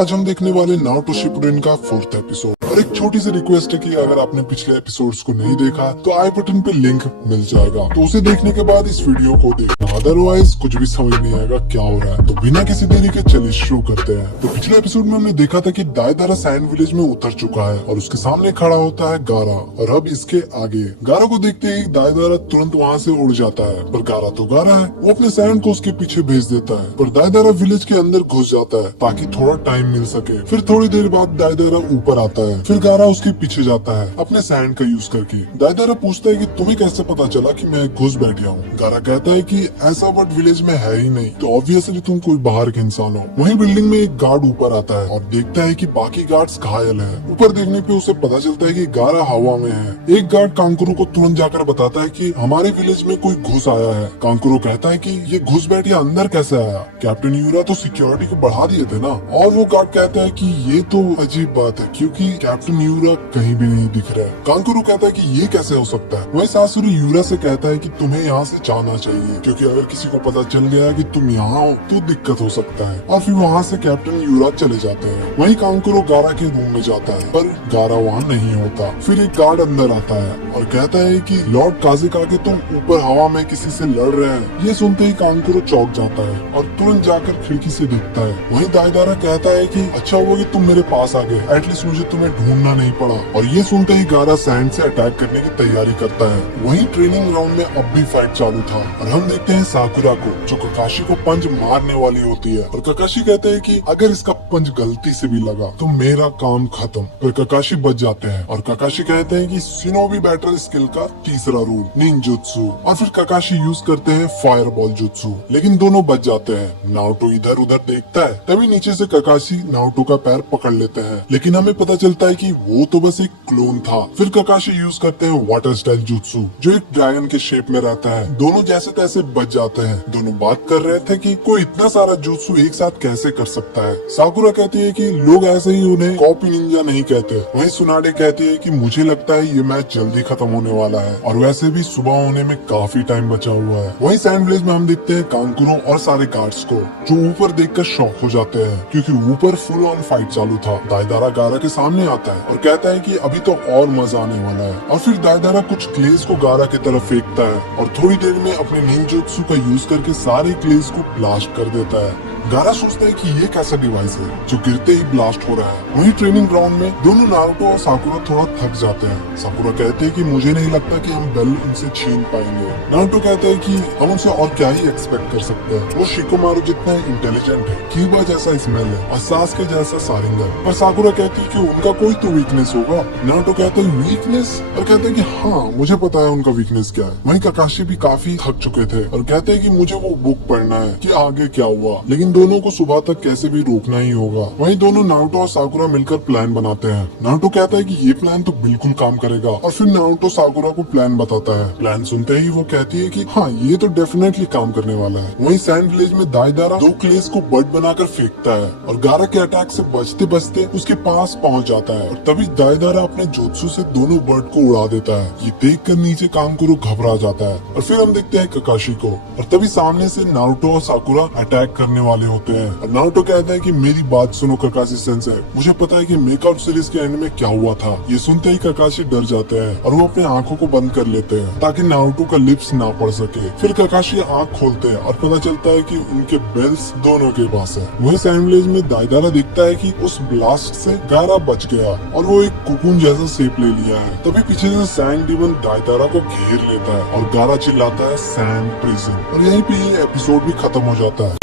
आज हम देखने वाले नारुतो शिपुडेन का 4th एपिसोड। और एक छोटी सी रिक्वेस्ट है कि अगर आपने पिछले एपिसोड्स को नहीं देखा तो आई बटन पे लिंक मिल जाएगा, तो उसे देखने के बाद इस वीडियो को देखना, अदरवाइज कुछ भी समझ नहीं आएगा क्या हो रहा है। तो बिना किसी देरी के चलिए शुरू करते हैं। तो पिछले एपिसोड में हमने देखा था कि दायदारा सैंड विलेज में उतर चुका है और उसके सामने खड़ा होता है गारा, और अब इसके आगे गारा को देखते ही दायदारा तुरंत वहाँ से उड़ जाता है। पर गारा तो गारा है, वो अपने सैंड को उसके पीछे भेज देता है। पर दायदारा विलेज के अंदर घुस जाता है ताकि थोड़ा टाइम मिल सके। फिर थोड़ी देर बाद दायदारा ऊपर आता है, फिर गारा उसके पीछे जाता है अपने सैंड का यूज करके। दायदारा पूछता है कि तुम्हें कैसे पता चला कि मैं घुस बैठ गया हूँ। गारा कहता है कि ऐसा वर्ड विलेज में है ही नहीं, तो ऑब्वियसली तुम कोई बाहर के इंसान हो। वहीं बिल्डिंग में एक गार्ड ऊपर आता है और देखता है कि बाकी गार्ड्स घायल हैं। ऊपर देखने पे उसे पता चलता है कि गारा हवा में है। एक गार्ड कांकुरो को तुरंत जाकर बताता है कि हमारे विलेज में कोई घुस आया है। कांकुरो कहता है कि ये घुस बैठ या अंदर कैसे आया, कैप्टन यूरा तो सिक्योरिटी को बढ़ा दिए थे ना। और वो गार्ड कहता है कि ये तो अजीब बात है क्योंकि कैप्टन यूरा कहीं भी नहीं दिख रहा है। कांकुरो कहता है कि ये कैसे हो सकता है। वही सासुरी यूरा से कहता है कि तुम्हें यहाँ से जाना चाहिए क्योंकि अगर किसी को पता चल गया कि तुम यहाँ हो तो दिक्कत हो सकता है। और फिर वहाँ से कैप्टन यूरा चले जाते हैं। वहीं कांकुरो गारा के रूम में जाता है पर गारा वहाँ नहीं होता। फिर एक गार्ड अंदर आता है और कहता है कि लॉर्ड काज़ेकागे तुम ऊपर हवा में किसी से लड़ रहे हैं। ये सुनते ही कांकुरो चौंक जाता है और तुरंत जाकर खिड़की से देखता है। वहीं दायदारा कहता है कि अच्छा हुआ कि तुम मेरे पास आ गए, एटलीस्ट मुझे तुम्हें ढूंढना नहीं पड़ा। और ये सुनते ही गारा सैंड से अटैक करने की तैयारी करता है। वहीं ट्रेनिंग ग्राउंड में अब भी फाइट चालू था और हम देखते हैं साकुरा को जो ककाशी को पंच मारने वाली होती है। और ककाशी कहते हैं कि अगर इसका पंच गलती से भी लगा तो मेरा काम खत्म। पर ककाशी बच जाते हैं और ककाशी कहते हैं कि शिनोबी बैटल स्किल का तीसरा रूल निंजुत्सु। और फिर ककाशी यूज करते हैं फायरबॉल जुत्सु, लेकिन दोनों बच जाते हैं। नारुतो इधर उधर देखता है, तभी नीचे से ककाशी नारुतो का पैर पकड़ लेते हैं, लेकिन हमें पता चलता है कि वो तो बस एक क्लोन था। फिर ककाशी यूज करते हैं वाटर स्टाइल जुत्सु जो एक ड्रैगन के शेप में रहता है। दोनों जैसे तैसे बच जाते हैं। दोनों बात कर रहे थे कि कोई इतना सारा जुत्सु एक साथ कैसे कर सकता है। साकुरा कहती है कि लोग ऐसे ही उन्हें कॉपी निंजा नहीं कहते। वहीं सुनाडे कहती है कि मुझे लगता है ये मैच जल्दी खत्म होने वाला है और वैसे भी सुबह होने में काफी टाइम बचा हुआ है। वहीं सैंड विलेज में हम देखते हैं कांकुरो और सारे गार्ड्स को जो ऊपर देखकर शॉक हो जाते हैं क्योंकि ऊपर फुल ऑन फाइट चालू था। दायदारा गारा के सामने आता है और कहता है कि अभी तो और मजा आने वाला है। और फिर दायदारा कुछ क्लेस को गारा की तरफ फेंकता है और थोड़ी देर में अपने निंजुत्सु का यूज करके सारे क्लेस को ब्लास्ट कर देता है। गारा सोचता है कि ये कैसा डिवाइस है जो गिरते ही ब्लास्ट हो रहा है। वहीं ट्रेनिंग ग्राउंड में दोनों नारुतो और साकुरा थोड़ा थक जाते हैं। साकुरा कहते हैं कि मुझे नहीं लगता कि हम बेल उनसे छीन पाएंगे। नारुतो कहते हैं कि हम उनसे और क्या ही एक्सपेक्ट कर सकते हैं, वो शिकोमारू जितना इंटेलिजेंट है, क्यूबा जैसा स्मेल है और सासके जैसा सारिंगन। पर साकुरा कहती है कि उनका कोई तो वीकनेस होगा। नारुतो कहते हैं वीकनेस, और कहते हैं कि हाँ मुझे पता है उनका वीकनेस क्या है। वहीं ककाशी भी काफी थक चुके थे और कहते हैं कि मुझे वो बुक पढ़ना है कि आगे क्या हुआ, लेकिन दोनों को सुबह तक कैसे भी रोकना ही होगा। वहीं दोनों नारुतो और साकुरा मिलकर प्लान बनाते हैं। नारुतो कहता है कि ये प्लान तो बिल्कुल काम करेगा और फिर नारुतो साकुरा को प्लान बताता है। प्लान सुनते ही वो कहती है कि हाँ ये तो डेफिनेटली काम करने वाला है। वहीं सैंड विलेज में दायदारा दो क्लेस को बर्ड बनाकर फेंकता है और गारा के अटैक से बचते बचते उसके पास पहुंच जाता है और तभी दायदारा अपने जोत्सु से दोनों बर्ड को उड़ा देता है। ये देखकर नीचे कांकुरो घबरा जाता है और फिर हम देखते हैं ककाशी को, और तभी सामने से नारुतो और साकुरा अटैक करने वाले होते हैं। और नारुतो कहता है कि मेरी बात सुनो ककाशी सेंसेई, मुझे पता है कि मेकआउट सीरीज के एंड में क्या हुआ था। ये सुनते ही ककाशी डर जाते हैं और वो अपने आंखों को बंद कर लेते हैं ताकि नारुतो का लिप्स ना पड़ सके। फिर ककाशी आंख खोलते हैं और पता चलता है कि उनके बेल्स दोनों के पास है। वहीं सैंड विलेज में दायदारा दिखता है कि उस ब्लास्ट से गारा बच गया और वो एक कुकुन जैसा शेप ले लिया है। तभी पीछे से सैंड डीमन दायदारा को घेर लेता है और गारा चिल्लाता है सैंड प्रिजन, और यहीं पे ये एपिसोड भी खत्म हो जाता है।